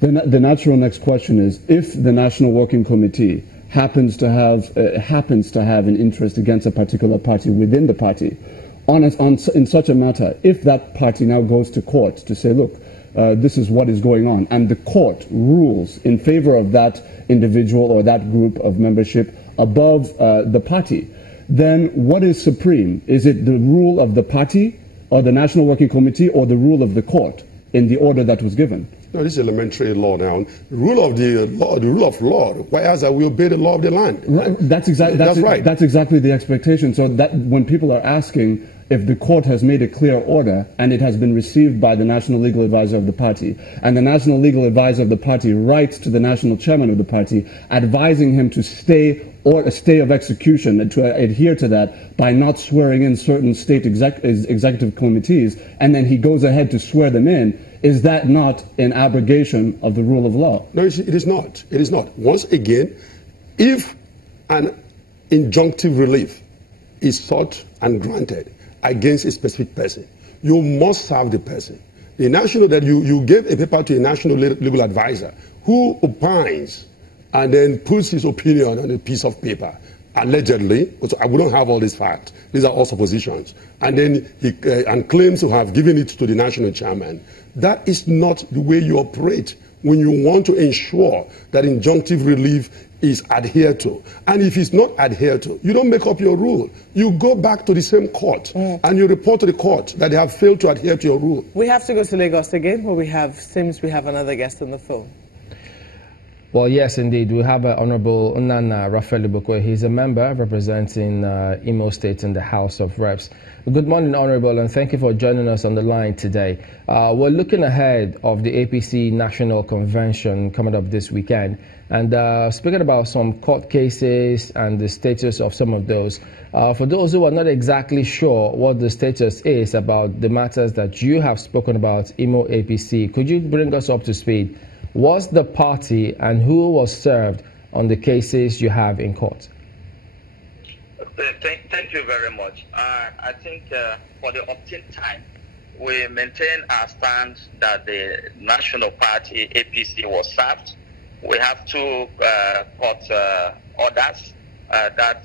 The natural next question is, if the National Working Committee happens to have an interest against a particular party within the party, in such a matter, if that party now goes to court to say, look, this is what is going on, and the court rules in favor of that individual or that group of membership above the party, then what is supreme? Is it the rule of the party or the National Working Committee or the rule of the court in the order that was given? No, this is elementary law now. The rule of law requires that we obey the law of the land. Right. That's right. That's exactly the expectation. So that when people are asking if the court has made a clear order and it has been received by the National Legal Advisor of the party, and the National Legal Advisor of the party writes to the National Chairman of the party advising him to stay or a stay of execution and to adhere to that by not swearing in certain state executive committees, and then he goes ahead to swear them in, is that not an abrogation of the rule of law? No, it is not. It is not. Once again, if an injunctive relief is sought and granted against a specific person, you must serve the person. The national that you gave a paper to a national legal advisor who opines and then puts his opinion on a piece of paper, allegedly, because we don't have all these facts, these are all suppositions, and then he claims to have given it to the national chairman. That is not the way you operate when you want to ensure that injunctive relief is adhered to. And if it's not adhered to, you don't make up your rule. You go back to the same court and you report to the court that they have failed to adhere to your rule. We have to go to Lagos again, where seems we have another guest on the phone. Well, yes, indeed. We have Honorable Nana Raphael Ibukwe. He's a member representing Imo State in the House of Reps. Good morning, Honorable, and thank you for joining us on the line today. We're looking ahead of the APC National Convention coming up this weekend, and speaking about some court cases and the status of some of those. For those who are not exactly sure what the status is about the matters that you have spoken about, Imo APC, could you bring us up to speed? What's the party and who was served on the cases you have in court? Thank you very much. I think for the opting time, we maintain our stance that the national party, APC, was served. We have two court orders, that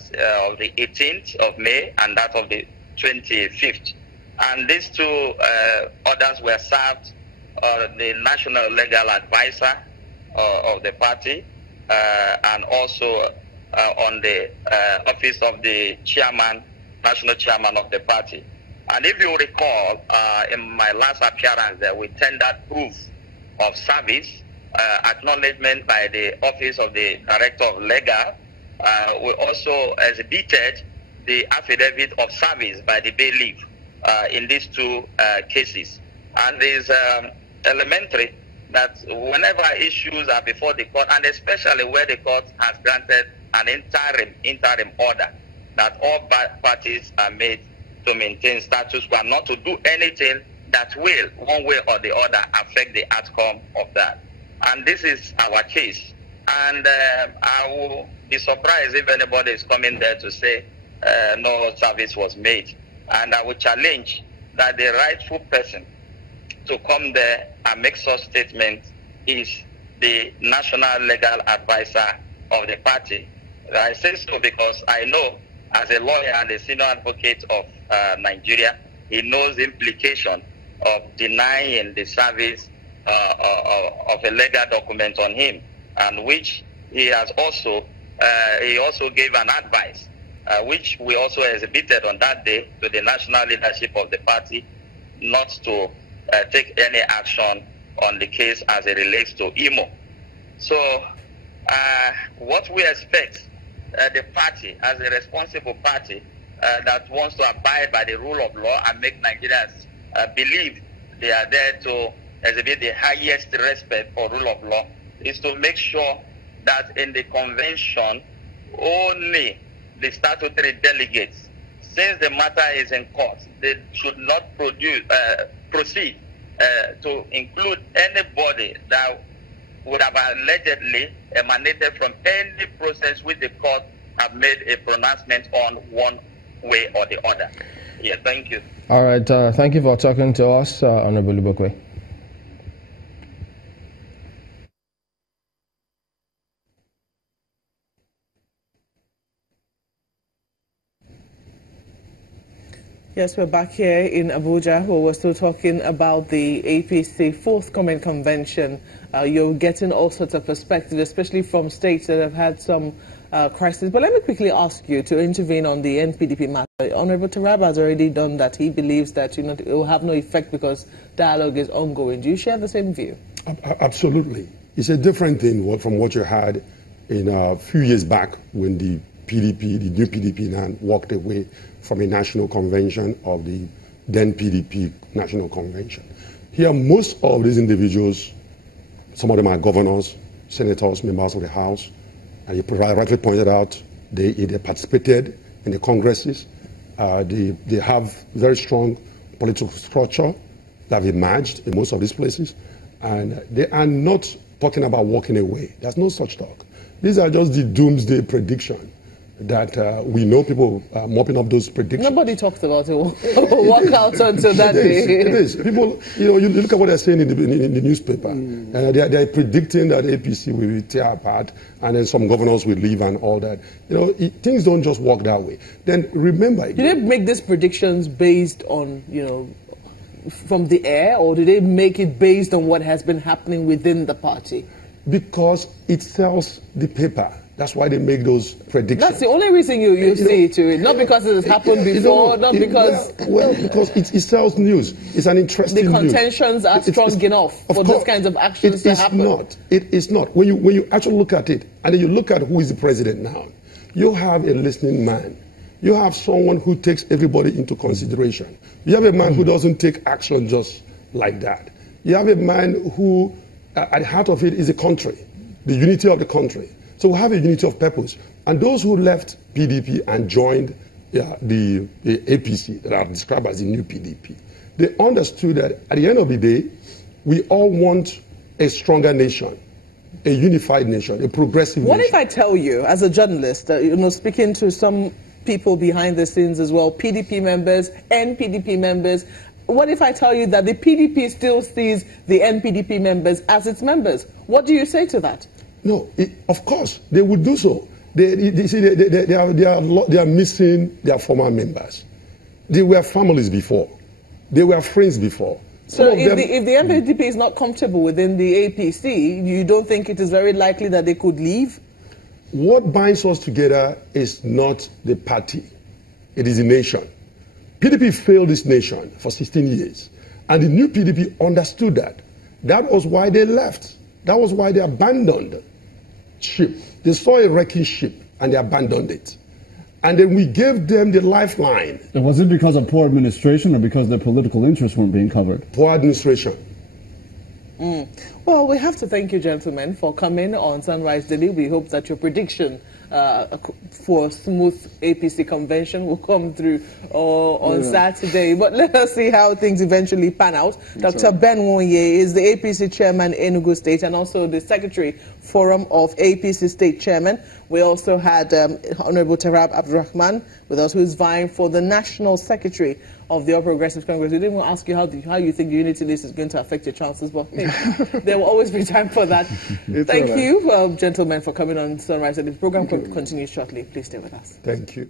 of the 18th of May and that of the 25th. And these two orders were served the National Legal Advisor of the party and also on the office of the chairman, national chairman of the party. And if you recall, in my last appearance there, we tendered proof of service, acknowledgement by the office of the Director of Legal. We also exhibited the affidavit of service by the bailiff in these two cases. And there's elementary that whenever issues are before the court, and especially where the court has granted an interim order, that all parties are made to maintain status quo and not to do anything that will, one way or the other, affect the outcome of that. And this is our case. And I will be surprised if anybody is coming there to say no service was made. And I will challenge that the rightful person to come there and make such statements is the National Legal Advisor of the party. I say so because I know, as a lawyer and a senior advocate of Nigeria, he knows the implication of denying the service of a legal document on him, and which he has also gave an advice, which we also exhibited on that day to the national leadership of the party, not to take any action on the case as it relates to Imo. So what we expect, the party as a responsible party that wants to abide by the rule of law and make Nigerians believe they are there to exhibit the highest respect for rule of law, is to make sure that in the convention only the statutory delegates, since the matter is in court, they should not proceed to include anybody that would have allegedly emanated from any process which the court have made a pronouncement on one way or the other. Yeah, thank you. All right, thank you for talking to us, Honorable Ibukwe. Yes, we're back here in Abuja where we're still talking about the APC forthcoming convention. You're getting all sorts of perspectives, especially from states that have had some crisis. But let me quickly ask you to intervene on the NPDP matter. Honorable Tarab has already done that. He believes that it will have no effect because dialogue is ongoing. Do you share the same view? Absolutely. It's a different thing from what you had in a few years back when the PDP, the new PDP now walked away from a national convention of the then PDP national convention. Here, most of these individuals, some of them are governors, senators, members of the House, and you rightly pointed out, they participated in the congresses. They have very strong political structure that have emerged in most of these places, and they are not talking about walking away. There's no such talk. These are just the doomsday prediction that we know people mopping up those predictions. Nobody talks about it. Walk out until that day. It is. People, you look at what they're saying in the newspaper. They're predicting that APC will tear apart, and then some governors will leave and all that. Things don't just work that way. Then remember, do they make these predictions based on from the air, or do they make it based on what has been happening within the party? Because it sells the paper. That's why they make those predictions. That's the only reason you see to it. Not because it has happened before, not because... Well, because it sells news. It's an interesting news. The contentions are strong enough for those kinds of actions to happen. It is not. When you actually look at it, and then you look at who is the president now, you have a listening man. You have someone who takes everybody into consideration. You have a man who doesn't take action just like that. You have a man who, at the heart of it, is the country, the unity of the country. So we have a unity of purpose. And those who left PDP and joined the APC, that are described as the new PDP, they understood that at the end of the day, we all want a stronger nation, a unified nation, a progressive nation. What if I tell you, as a journalist, speaking to some people behind the scenes as well, PDP members, NPDP members, what if I tell you that the PDP still sees the NPDP members as its members? What do you say to that? No, of course, they would do so. They are missing their former members. They were families before. They were friends before. So if the NPDP is not comfortable within the APC, you don't think it is very likely that they could leave? What binds us together is not the party. It is the nation. PDP failed this nation for 16 years. And the new PDP understood that. That was why they left. That was why they abandoned ship. They saw a wrecking ship and they abandoned it. And then we gave them the lifeline. And was it because of poor administration or because their political interests weren't being covered? Poor administration. Well, we have to thank you, gentlemen, for coming on Sunrise Daily. We hope that your prediction for smooth APC convention will come through on Saturday. But let us see how things eventually pan out. Dr. Ben Nwoye is the APC chairman in Enugu State and also the Secretary Forum of APC State Chairman. We also had Honorable Tarab Abdurrahman with us, who is vying for the National Secretary of the All Progressives Congress. We didn't want to ask you how you think the unity list is going to affect your chances, but there will always be time for that. Thank you, gentlemen, for coming on Sunrise. The program continues shortly. Please stay with us. Thank you.